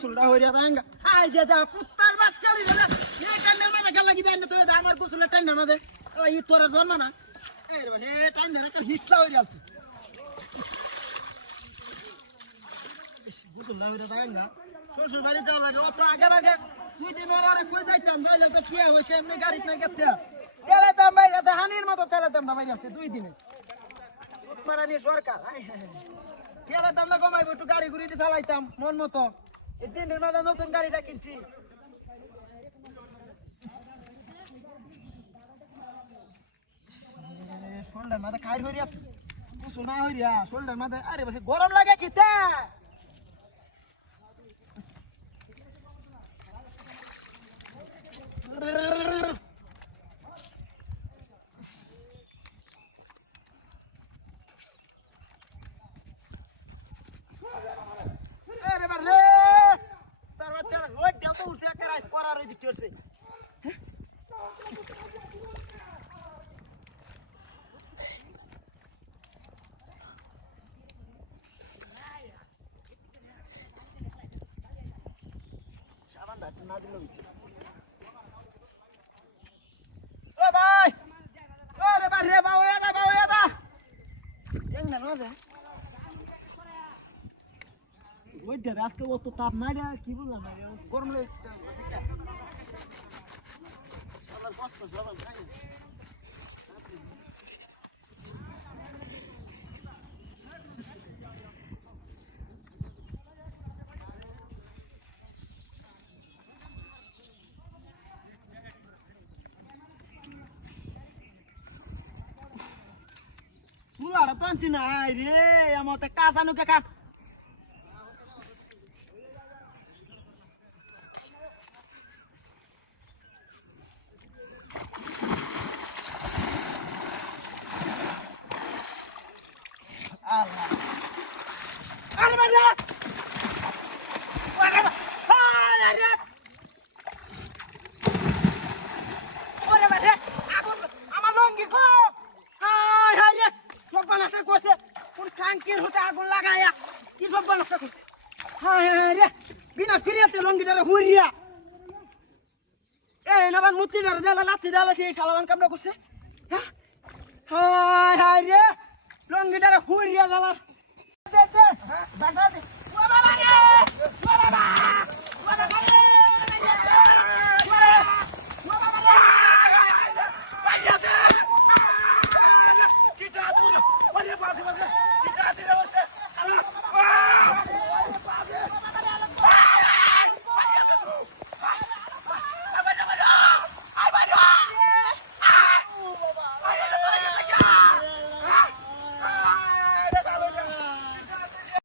গোসলটা হইয়া দাঙ্গা আই যে দা কুত্তার বাচ্চা হইল না এই টান্ডার মাঝে খেলা কি দেন না তুই আমার গোসলের টান্ডার মাঝে ই তোর জন্ম না এই রে এই টান্ডার একটা হিটলা হইয়া আছে গোসল না হইয়া দাঙ্গা শ্বশুর বাড়ি যাওয়া লাগে অত আগে আগে তুই দিন ওর আরে কই যাইতাম যাইলে তো কি হইছে এমনি গাড়ি নাই গেতে তেলাতাম ভাই এটা হানির মতো তেলাতাম না ভাই আছে 2 দিনে মারানি সরকার তেলাতাম না কমাইব একটু গাড়ি গুড়িতে চালাইতাম মন মতো এই দিনের মাঝে নতুন গাড়িটা কিনছি শোল্ডার মাঝে খাই হইয়া কিছু না হইয়া শোল্ডার মাঝে আরে বসে গরম লাগে কিতা আরে বারে তার বাচ্চারা রোজ দেও তো উঠে একটা রাইস করার ওই দিকে চড়ছে সাবানটা না দিলে হইতো ও ভাই আরে বারে বাবা দা কেন না রে ওই যে রাস্তা অত তাপ নাই রে কি বললাম না গরম লাগে সবার কষ্ট সবার খাই চুলাটা তো আনছি না রে আমার তো কাঁদানো কে কাপ আরে বাবা আরে আরে ওরে বাবা আগুন আমার লঙ্গি গো হায় হায় রে সব বানাসা করছে কোন কাঙ্কির হতে আগুন লাগায়া কি সব বানাসা করছে হায় হায় রে বিনাশ করিয়াছে লঙ্গিটারে হুইরিয়া এই নাবান মুত্রিটারে দেলা লাথি দেলা সেই শালাবান কামড়া করছে হ্যাঁ হায় হায় রে লঙ্গিটারে হুইরিয়া দেলার দে দে বাসা দে